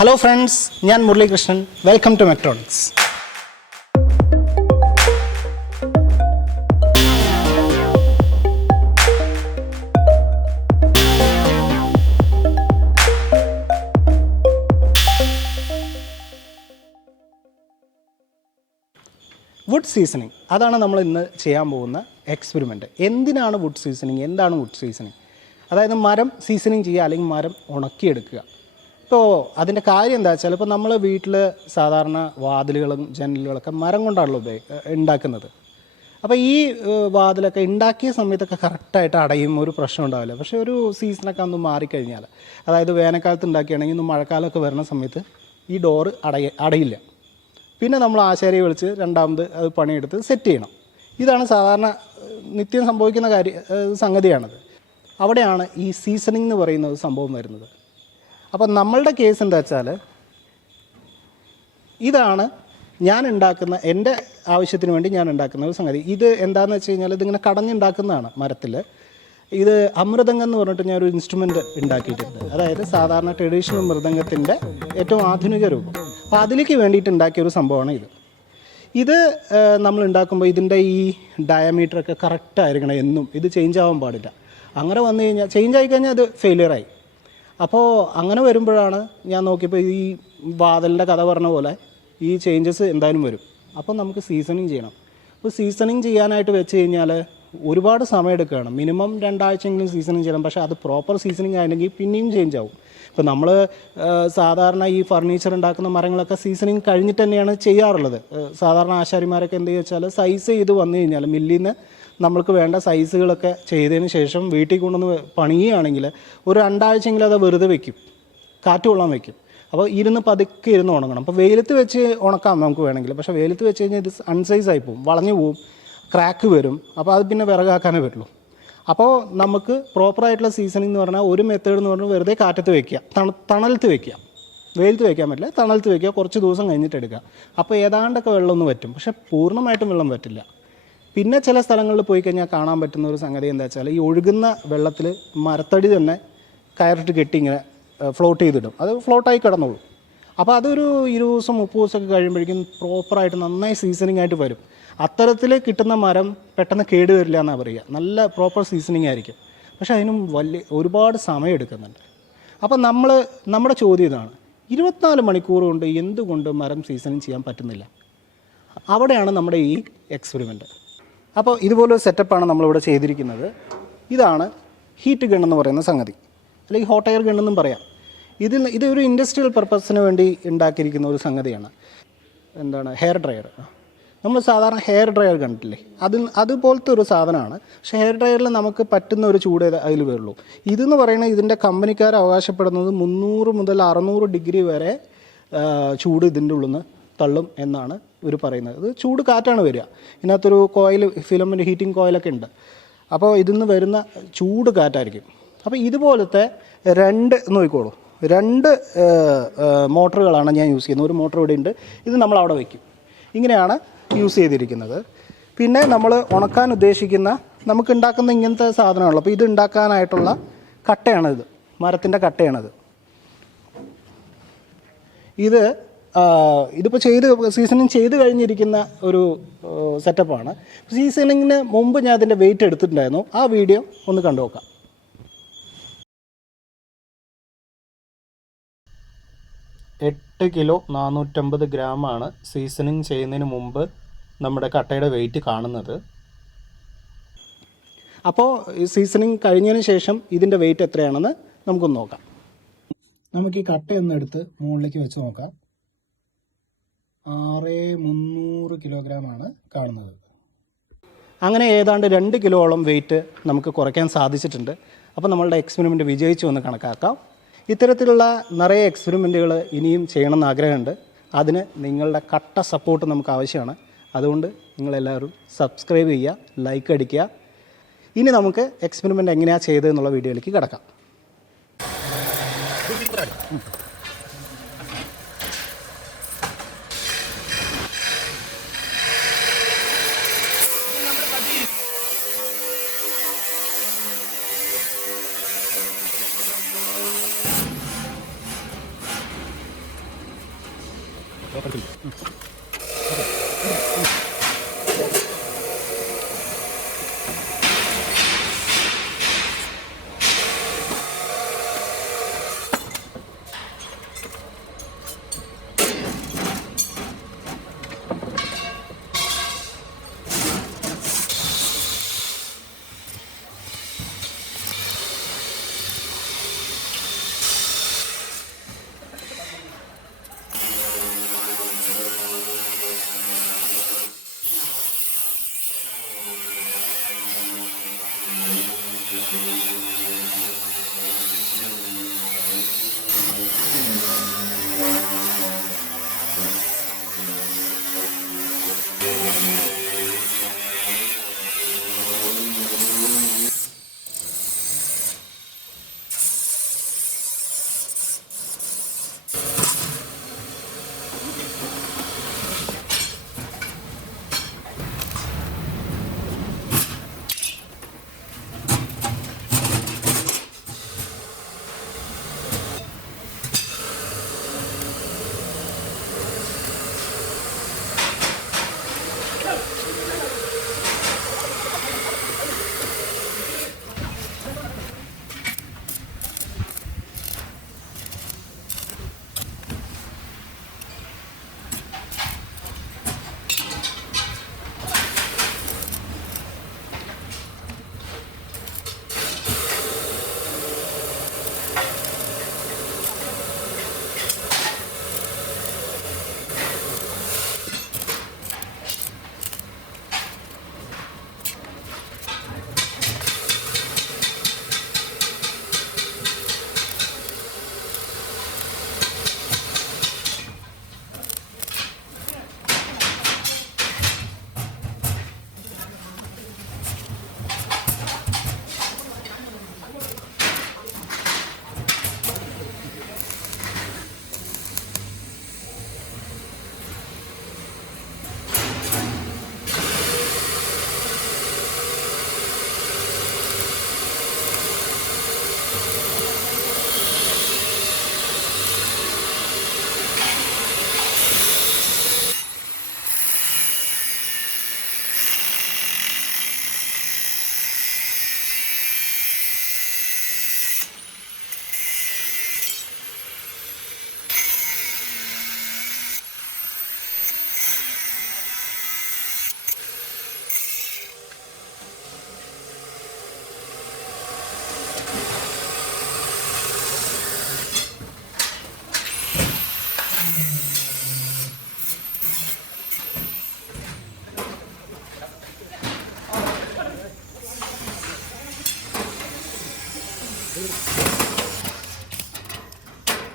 Hello friends, ഞാൻ Muralikrishnan. Welcome to Mectronics. Wood seasoning, അതാണ് നമ്മൾ ഇന്ന് ചെയ്യാൻ പോകുന്ന എക്സ്പെരിമെൻറ്റ്. എന്തിനാണ് വുഡ് സീസണിങ്, എന്താണ് വുഡ് സീസണിങ്? അതായത് മരം സീസണിങ് ചെയ്യുക അല്ലെങ്കിൽ മരം ഉണക്കിയെടുക്കുക. ഇപ്പോൾ അതിൻ്റെ കാര്യം എന്താ വെച്ചാൽ, ഇപ്പോൾ നമ്മൾ വീട്ടിൽ സാധാരണ വാതിലുകളും ജനലുകളൊക്കെ മരം കൊണ്ടാണല്ലോ ഉണ്ടാക്കുന്നത്. അപ്പോൾ ഈ വാതിലൊക്കെ ഉണ്ടാക്കിയ സമയത്തൊക്കെ കറക്റ്റായിട്ട് അടയും, ഒരു പ്രശ്നം ഉണ്ടാവില്ല. പക്ഷേ ഒരു സീസണൊക്കെ ഒന്ന് മാറിക്കഴിഞ്ഞാൽ, അതായത് വേനൽക്കാലത്ത് ഉണ്ടാക്കുകയാണെങ്കിൽ ഒന്ന് മഴക്കാലമൊക്കെ വരുന്ന സമയത്ത് ഈ ഡോറ് അടയില്ല. പിന്നെ നമ്മൾ ആശാരിയെ വിളിച്ച് രണ്ടാമത് അത് പണിയെടുത്ത് സെറ്റ് ചെയ്യണം. ഇതാണ് സാധാരണ നിത്യം സംഭവിക്കുന്ന സംഗതിയാണത്. അവിടെയാണ് ഈ സീസണിങ് എന്ന് പറയുന്നത് സംഭവം വരുന്നത്. അപ്പം നമ്മളുടെ കേസ് എന്താ വെച്ചാൽ, ഇതാണ് ഞാൻ ഉണ്ടാക്കുന്ന, എൻ്റെ ആവശ്യത്തിന് വേണ്ടി ഞാൻ ഉണ്ടാക്കുന്ന ഒരു സംഗതി. ഇത് എന്താണെന്ന് വെച്ച് കഴിഞ്ഞാൽ, ഇതിങ്ങനെ കടഞ്ഞുണ്ടാക്കുന്നതാണ് മരത്തിൽ. ഇത് അമൃതംഗം എന്ന് പറഞ്ഞിട്ട് ഞാനൊരു ഇൻസ്ട്രുമെൻ്റ് ഉണ്ടാക്കിയിട്ടുണ്ട്. അതായത് സാധാരണ ട്രഡീഷണൽ മൃദംഗത്തിൻ്റെ ഏറ്റവും ആധുനിക രൂപം. അപ്പോൾ അതിലേക്ക് വേണ്ടിയിട്ട് ഉണ്ടാക്കിയൊരു സംഭവമാണ് ഇത് നമ്മൾ ഉണ്ടാക്കുമ്പോൾ ഇതിൻ്റെ ഈ ഡയമീറ്ററൊക്കെ കറക്റ്റായിരിക്കണം എന്നും. ഇത് ചേഞ്ച് ആവാൻ പാടില്ല. അങ്ങനെ വന്നു കഴിഞ്ഞാൽ, ചേഞ്ച് ആയിക്കഴിഞ്ഞാൽ അത് ഫെയിലിയറായി. അപ്പോൾ അങ്ങനെ വരുമ്പോഴാണ് ഞാൻ നോക്കിയപ്പോൾ ഈ വാതിലിൻ്റെ കഥ പറഞ്ഞ പോലെ ഈ ചേഞ്ചസ് എന്തായാലും വരും. അപ്പോൾ നമുക്ക് സീസണിങ് ചെയ്യണം. അപ്പോൾ സീസണിങ് ചെയ്യാനായിട്ട് വെച്ച് കഴിഞ്ഞാൽ ഒരുപാട് സമയം എടുക്കുകയാണ്. മിനിമം 2 ആഴ്ചയെങ്കിലും സീസണിങ് ചെയ്യണം. പക്ഷേ അത് പ്രോപ്പർ സീസണിങ് ആയില്ലെങ്കിൽ പിന്നെയും ചേഞ്ച് ആവും. ഇപ്പോൾ നമ്മൾ സാധാരണ ഈ ഫർണിച്ചർ ഉണ്ടാക്കുന്ന മരങ്ങളൊക്കെ സീസണിങ് കഴിഞ്ഞിട്ട് തന്നെയാണ് ചെയ്യാറുള്ളത്. സാധാരണ ആശാരിമാരൊക്കെ എന്ത് വെച്ചാൽ, സൈസ് ചെയ്ത് വന്നു കഴിഞ്ഞാൽ മില്ലിൽ നിന്ന് നമ്മൾക്ക് വേണ്ട സൈസുകളൊക്കെ ചെയ്തതിന് ശേഷം വീട്ടിൽ കൊണ്ടുവന്ന് പണിയുകയാണെങ്കിൽ ഒരു 2 ആഴ്ചയെങ്കിലും അത് വെറുതെ വയ്ക്കും, കാറ്റ് കൊള്ളാൻ വയ്ക്കും. അപ്പോൾ പതുക്കെ ഇരുന്ന് ഉണങ്ങണം. അപ്പോൾ വെയിലത്ത് വെച്ച് ഉണക്കാം നമുക്ക് വേണമെങ്കിൽ. പക്ഷേ വെയിലത്ത് വെച്ച് കഴിഞ്ഞാൽ ഇത് അൺസൈസായി പോവും, വളഞ്ഞു പോവും, ക്രാക്ക് വരും. അപ്പോൾ അത് പിന്നെ വിറകാക്കാനേ പറ്റുള്ളൂ. അപ്പോൾ നമുക്ക് പ്രോപ്പറായിട്ടുള്ള സീസണിങ് എന്ന് പറഞ്ഞാൽ, ഒരു മെത്തേഡ് എന്ന് പറഞ്ഞാൽ വെറുതെ കാറ്റത്ത് വയ്ക്കുക, തണലത്ത് വയ്ക്കുക. വെയിലത്ത് വയ്ക്കാൻ പറ്റില്ല, തണലത്ത് വയ്ക്കുക, കുറച്ച് ദിവസം കഴിഞ്ഞിട്ട് എടുക്കുക. അപ്പോൾ ഏതാണ്ടൊക്കെ വെള്ളമൊന്നും പറ്റും, പക്ഷേ പൂർണ്ണമായിട്ടും വെള്ളം പറ്റില്ല. പിന്നെ ചില സ്ഥലങ്ങളിൽ പോയി കഴിഞ്ഞാൽ കാണാൻ പറ്റുന്ന ഒരു സംഗതി എന്താ വെച്ചാൽ, ഈ ഒഴുകുന്ന വെള്ളത്തിൽ മരത്തടി തന്നെ കയറിട്ട് കെട്ടി ഇങ്ങനെ ഫ്ലോട്ട് ചെയ്തിടും. അത് ഫ്ലോട്ടായി കിടന്നോളൂ. അപ്പോൾ അതൊരു 20 ദിവസം 30 ദിവസമൊക്കെ കഴിയുമ്പോഴേക്കും പ്രോപ്പറായിട്ട് നന്നായി സീസണിങ് ആയിട്ട് വരും. അത്തരത്തിൽ കിട്ടുന്ന മരം പെട്ടെന്ന് കേടുവരില്ല എന്നാണ് പറയുക. നല്ല പ്രോപ്പർ സീസണിങ് ആയിരിക്കും. പക്ഷേ അതിനും ഒരുപാട് സമയം എടുക്കുന്നുണ്ട്. അപ്പം നമ്മുടെ ചോദ്യം ഇതാണ്, 24 മണിക്കൂർ കൊണ്ട് എന്തുകൊണ്ട് മരം സീസണിങ് ചെയ്യാൻ പറ്റുന്നില്ല? അവിടെയാണ് നമ്മുടെ ഈ എക്സ്പെരിമെൻറ്റ്. അപ്പോൾ ഇതുപോലൊരു സെറ്റപ്പാണ് നമ്മളിവിടെ ചെയ്തിരിക്കുന്നത്. ഇതാണ് ഹീറ്റ് ഗൺ എന്ന് പറയുന്ന സംഗതി, അല്ലെങ്കിൽ ഹോട്ട് എയർ ഗൺ എന്നും പറയാം. ഇതൊരു ഇൻഡസ്ട്രിയൽ പർപ്പസിന് വേണ്ടി ഉണ്ടാക്കിയിരിക്കുന്ന ഒരു സംഗതിയാണ്. എന്താണ്, ഹെയർ ഡ്രയർ. നമ്മൾ സാധാരണ ഹെയർ ഡ്രയർ കണ്ടിട്ടില്ലേ, അതുപോലത്തെ ഒരു സാധനമാണ്. പക്ഷേ ഹെയർ ഡ്രയറിൽ നമുക്ക് പറ്റുന്ന ഒരു ചൂട് അതിൽ വരുള്ളൂ. ഇതെന്ന് പറയുന്നത്, ഇതിൻ്റെ കമ്പനിക്കാർ അവകാശപ്പെടുന്നത് 300 മുതൽ 600 ഡിഗ്രി വരെ ചൂട് ഇതിൻ്റെ ഉള്ളിൽ നിന്ന് തള്ളും എന്നാണ് ഇവർ പറയുന്നത്. ഇത് ചൂട് കാറ്റാണ് വരിക. ഇതിനകത്തൊരു കോയിൽ, ഫിലമെൻ്റ് ഹീറ്റിംഗ് കോയിലൊക്കെ ഉണ്ട്. അപ്പോൾ ഇതിൽ നിന്ന് വരുന്ന ചൂട് കാറ്റായിരിക്കും. അപ്പോൾ ഇതുപോലത്തെ 2 മോട്ടറുകളാണ് ഞാൻ യൂസ് ചെയ്യുന്നത്. ഒരു മോട്ടർ ഇവിടെ ഉണ്ട്, ഇത് നമ്മൾ അവിടെ വയ്ക്കും. ഇങ്ങനെയാണ് യൂസ് ചെയ്തിരിക്കുന്നത്. പിന്നെ നമ്മൾ ഉണക്കാൻ ഉദ്ദേശിക്കുന്ന, നമുക്ക് ഉണ്ടാക്കുന്ന ഇങ്ങനത്തെ സാധനമാണല്ലോ. അപ്പോൾ ഇത് ഉണ്ടാക്കാനായിട്ടുള്ള കട്ടയാണിത്, മരത്തിൻ്റെ കട്ടയാണിത്. ഇതിപ്പോൾ സീസണിങ് ചെയ്ത് കഴിഞ്ഞിരിക്കുന്ന ഒരു സെറ്റപ്പാണ്. സീസണിങ്ങിന് മുമ്പ് ഞാൻ അതിൻ്റെ വെയിറ്റ് എടുത്തിട്ടുണ്ടായിരുന്നു. ആ വീഡിയോ ഒന്ന് കണ്ടു നോക്കാം. 8 കിലോ 450 ഗ്രാമാണ് സീസണിങ് ചെയ്യുന്നതിന് മുമ്പ് നമ്മുടെ കട്ടയുടെ വെയിറ്റ് കാണുന്നത്. അപ്പോൾ സീസണിങ് കഴിഞ്ഞതിന് ശേഷം ഇതിൻ്റെ വെയിറ്റ് എത്രയാണെന്ന് നമുക്കൊന്ന് നോക്കാം. നമുക്ക് ഈ കട്ടയൊന്ന് എടുത്ത് മുകളിലേക്ക് വെച്ച് നോക്കാം. 6300 കിലോഗ്രാമാണ് കാണുന്നത്. അങ്ങനെ ഏതാണ്ട് 2 കിലോളം വെയിറ്റ് നമുക്ക് കുറയ്ക്കാൻ സാധിച്ചിട്ടുണ്ട്. അപ്പോൾ നമ്മളുടെ എക്സ്പെരിമെൻറ്റ് വിജയിച്ചു എന്ന് കണക്കാക്കാം. ഇത്തരത്തിലുള്ള നിറയെ എക്സ്പെരിമെൻറ്റുകൾ ഇനിയും ചെയ്യണമെന്ന് ആഗ്രഹമുണ്ട്. അതിന് നിങ്ങളുടെ കട്ട സപ്പോർട്ട് നമുക്ക് ആവശ്യമാണ്. അതുകൊണ്ട് നിങ്ങളെല്ലാവരും സബ്സ്ക്രൈബ് ചെയ്യുക, ലൈക്ക് അടിക്കുക. ഇനി നമുക്ക് എക്സ്പെരിമെൻറ്റ് എങ്ങനെയാണ് ചെയ്തതെന്നുള്ള വീഡിയോയിലേക്ക് കിടക്കാം.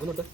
ഒന്നുണ്ട്.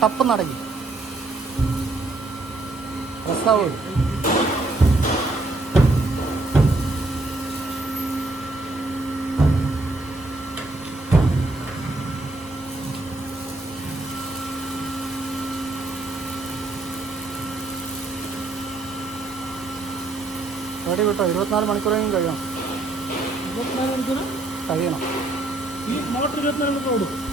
ടപ്പ് നടങ്ങി രസാവ് റെഡി കേട്ടോ. 24 മണിക്കൂറെങ്കിലും കഴിയണം. 24 മണിക്കൂർ കഴിയണം. ഈ മോട്ടർ 24 മണിക്കൂർ ഓടും.